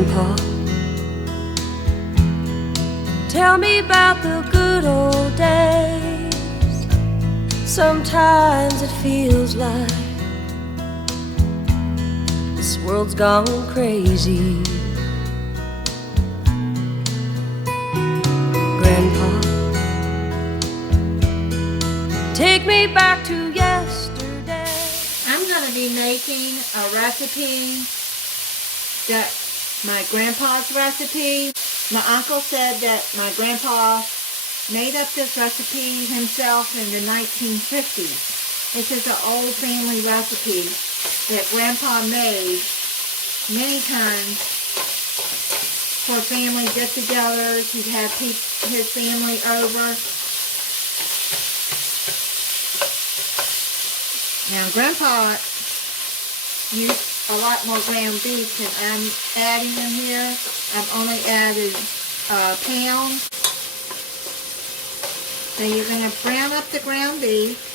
Grandpa, tell me about the good old days. Sometimes it feels like this world's gone crazy. Grandpa, take me back to yesterday. I'm going to be making a recipe that my grandpa's recipe. My uncle said that my grandpa made up this recipe himself in the 1950s. This is an old family recipe that grandpa made many times for family get-togethers. He'd have his family over. Now, Grandpa used a lot more ground beef than I'm adding in here. I've only added a pound. So you're going to brown up the ground beef.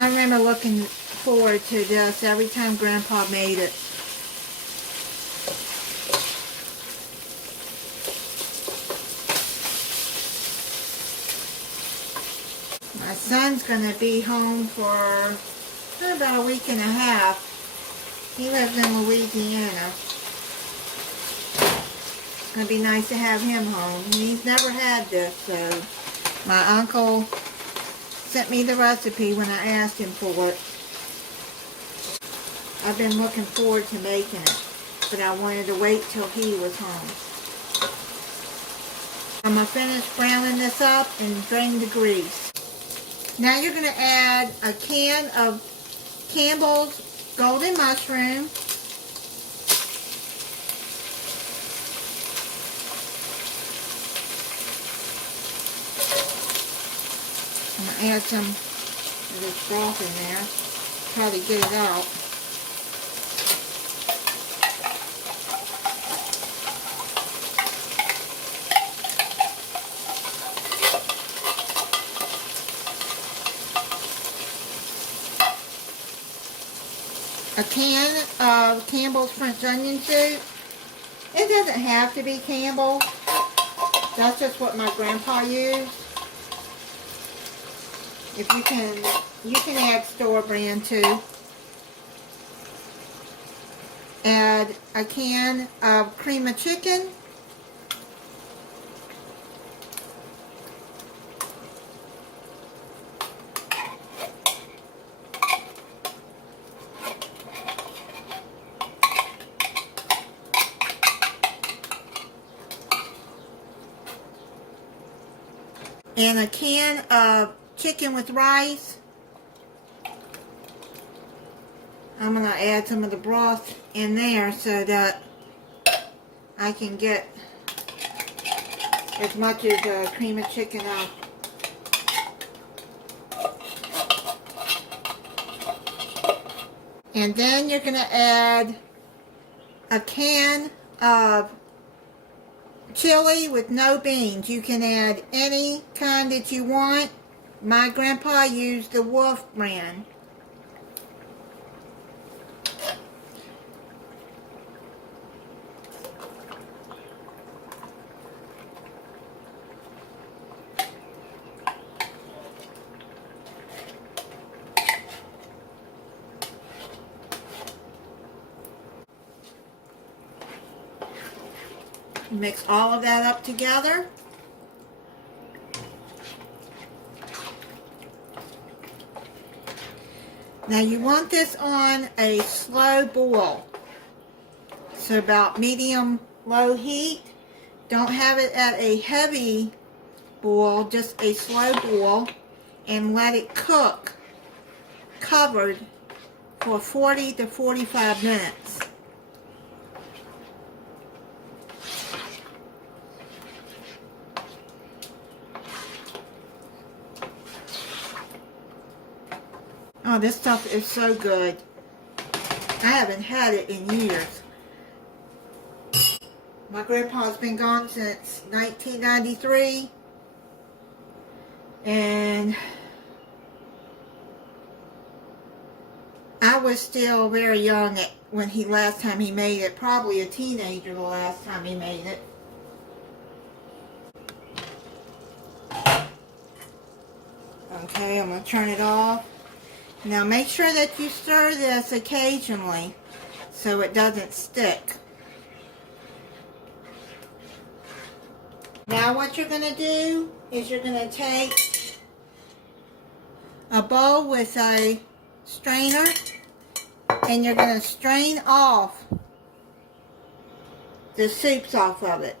I remember looking forward to this every time Grandpa made it. My son's going to be home for about a week and a half. He lives in Louisiana. It's going to be nice to have him home. He's never had this, so my uncle sent me the recipe when I asked him for it. I've been looking forward to making it, but I wanted to wait till he was home. I'm going to finish browning this up and drain the grease. Now you're going to add a can of Campbell's golden mushroom. I'm going to add some of this broth in there. Try to get it out. A can of Campbell's French onion soup. It doesn't have to be Campbell. That's just what my grandpa used. If you can add store brand too. Add a can of cream of chicken. And a can of chicken with rice. I'm going to add some of the broth in there so that I can get as much as the cream of chicken out. And then you're going to add a can of chili with no beans. You can add any kind that you want. My grandpa used the Wolf brand. Mix all of that up together. Now you want this on a slow boil. So about medium-low heat. Don't have it at a heavy boil, just a slow boil. And let it cook covered for 40 to 45 minutes. Oh, this stuff is so good. I haven't had it in years. My grandpa's been gone since 1993. And I was still very young when last time he made it. Probably a teenager the last time he made it. Okay, I'm going to turn it off. Now make sure that you stir this occasionally so it doesn't stick. Now what you're going to do is you're going to take a bowl with a strainer and you're going to strain off the soups off of it.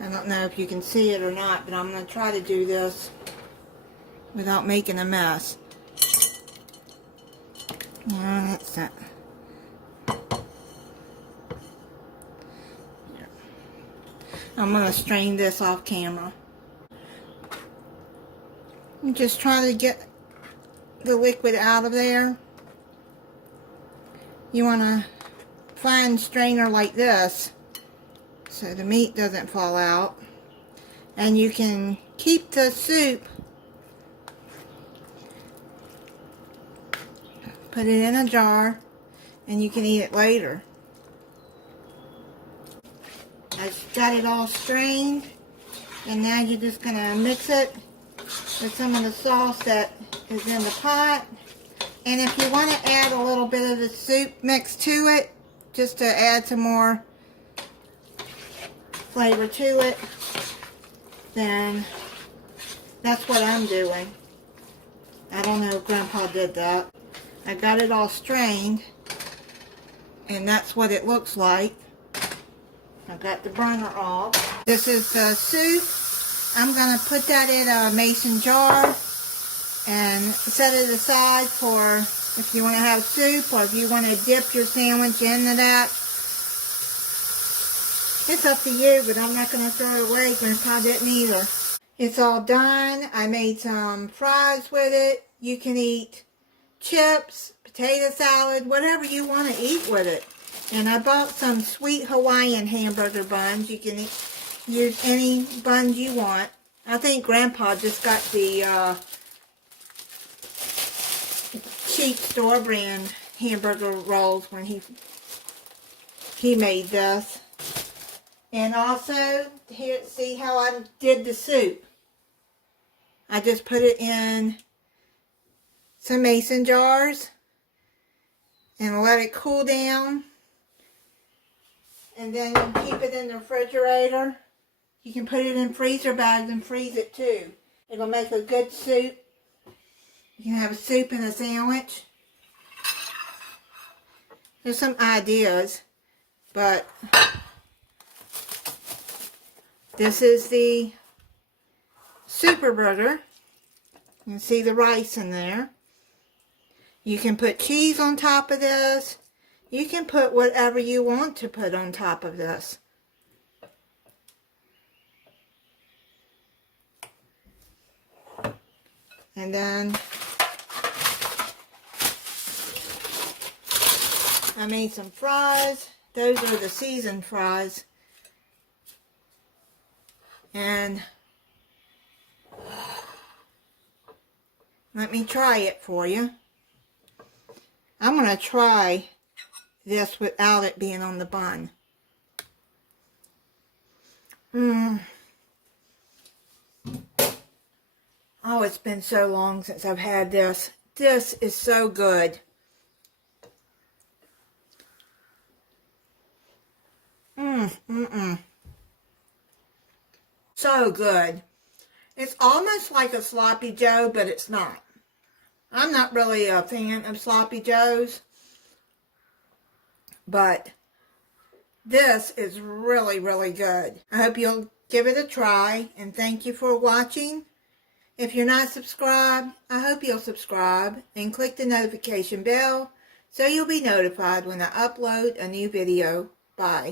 I don't know if you can see it or not, but I'm going to try to do this without making a mess. That's it. I'm going to strain this off camera. I'm just trying to get the liquid out of there. You want to find strainer like this so the meat doesn't fall out. And you can keep the soup, put it in a jar, and you can eat it later. I've got it all strained, and now you're just going to mix it with some of the sauce that is in the pot. And if you want to add a little bit of the soup mix to it, just to add some more flavor to it, then that's what I'm doing. I don't know if Grandpa did that. I got it all strained, and that's what it looks like. I got the burner off. This is the soup. I'm going to put that in a mason jar and set it aside for if you want to have soup or if you want to dip your sandwich into that. It's up to you, but I'm not going to throw it away. Grandpa didn't either. It's all done. I made some fries with it. You can eat chips, potato salad, whatever you want to eat with it. And I bought some sweet Hawaiian hamburger buns. You can use any buns you want. I think Grandpa just got the cheap store brand hamburger rolls when he made this. And also, here, see how I did the soup. I just put it in some mason jars and let it cool down. And then you keep it in the refrigerator. You can put it in freezer bags and freeze it too. It'll make a good soup. You can have a soup in a sandwich. There's some ideas, but this is the Superburger. You can see the rice in there. You can put cheese on top of this. You can put whatever you want to put on top of this. And then I made some fries. Those are the seasoned fries. And let me try it for you. I'm going to try this without it being on the bun. Oh, it's been so long since I've had this. This is so good. So good. It's almost like a sloppy joe, but it's not. I'm not really a fan of sloppy joes, but this is really, really good. I hope you'll give it a try, and thank you for watching. If you're not subscribed, I hope you'll subscribe and click the notification bell so you'll be notified when I upload a new video. Bye.